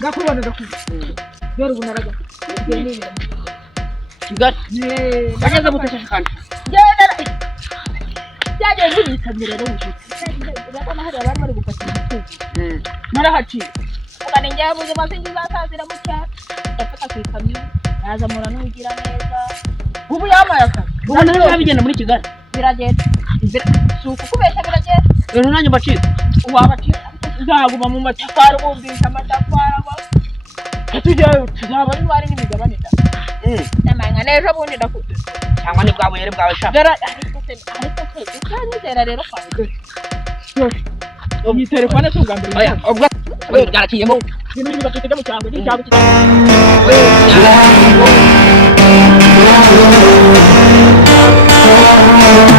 Ndakubona ndakubona. Dore ubunaraga. Kigali. Bageze gutesha kandi. Byaje buyitabira rero ubushuti. Urabona hari abantu bari gupakira ibitugu. Narahaciye. Ugane njya Buzima sinzasazira mu cyaro. Ndafata ku ikamyo. Nazamura n'ugira neza. Ubu yamaye akazi. Ubu nawe yabigenda muri Kigali. Biragenda. Suku kubeshya biragenda. Rero nanjye bacika. Wabacika. Uzaguma mu matafari bumvisha amatafari aba. Tuzaba ari bari n'imigabane da. Namanga nejo bundi ndakubye. Cyangwa ni bwabo yere bwawe sha. Dara ariko se ukanyizera rero kwawe. Iyi telefone tugambira. Oya, ubwo byarakiyemo. Ibintu bibakitega mu cyango ni cyabo. Yeah.